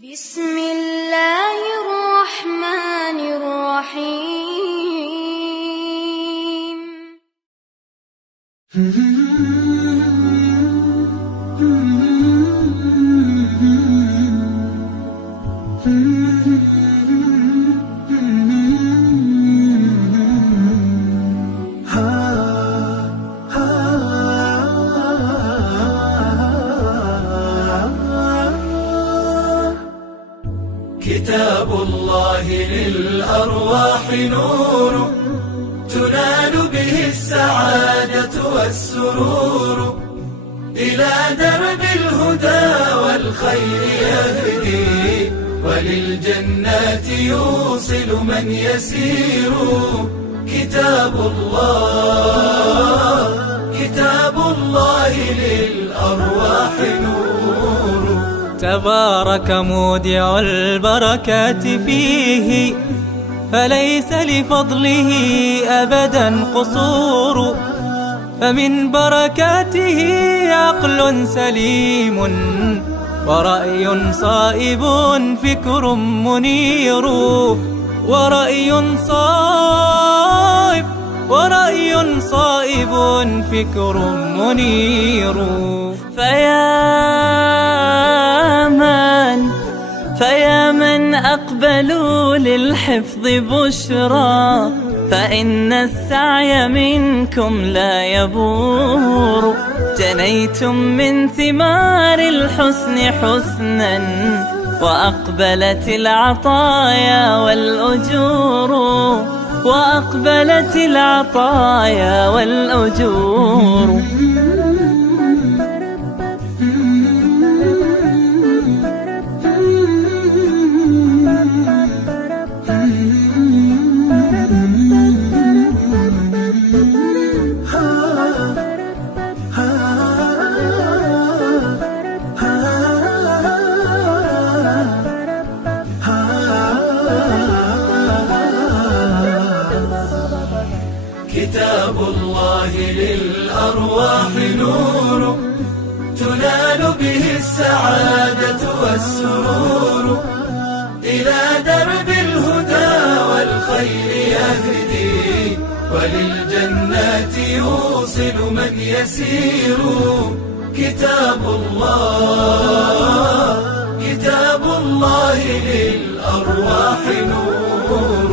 بسم الله الرحمن الرحيم. كتاب الله للأرواح نور، تنال به السعادة والسرور، إلى درب الهدى والخير يهدي، وللجنات يوصل من يسير. كتاب الله للأرواح نور. تبارك مودع البركات فيه، فليس لفضله أبدا قصور. فمن بركاته عقل سليم، ورأي صائب فكر منير. ورأي صائب فكر منير. فيا من أقبلوا للحفظ بشرى، فإن السعي منكم لا يبور. جنيتم من ثمار الحسن حسنا، وأقبلت العطايا والأجور. كتاب الله للأرواح نور، تنال به السعادة والسرور، إلى درب الهدى والخير يهدي، وللجنات يوصل من يسير. كتاب الله للأرواح نور.